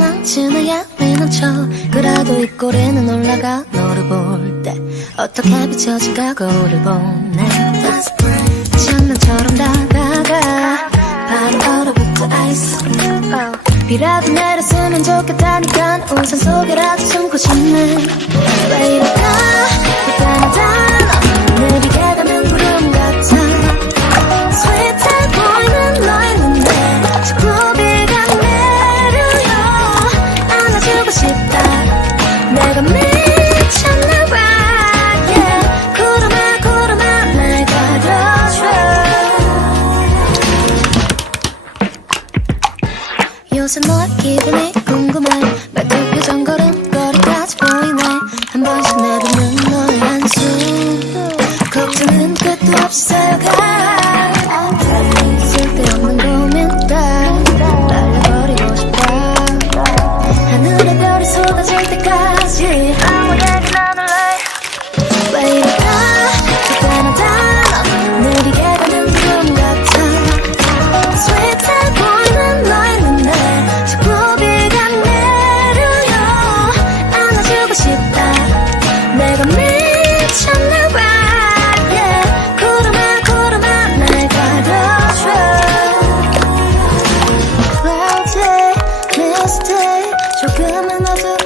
도망치는 예민한 척 그래도 입꼬리는 올라가 너를 볼 때 어떻게 비춰질까 거울을 보네 장난처럼 다가가 바로 얼어붙어 아이스 비라도 내렸으면 좋겠다니까 우산 속이라도 숨고 싶네 왜 이럴까 불편하다 너 느리게 가는 구름 같아 스윗해 보이는 너의 눈에 자꾸 비가 내려요 안아주고 싶다 내가 미쳤나 봐 yeah. 구름아 구름아 날 가려줘 요새 너의 기분이 궁금해 말투 표정 걸음걸이까지 보이네 한 번씩 내뱉는 너의 한숨 걱정은 끝도 없이 쌓여가 쓸데없는 고민 따윈 날려버리고 싶다 하늘에 별이 쏟아질 때까지 아무 얘기 나눌래 왜 이럴까 불편하다 너 느리게 가는 구름 같아 스윗해 보이는 너의 눈에 자꾸 비가 내려요 안아주고 싶다 내가 미쳤나 봐 yeah. 구름아 구름아 날 가려줘 Cloudy, misty 조금은 어두운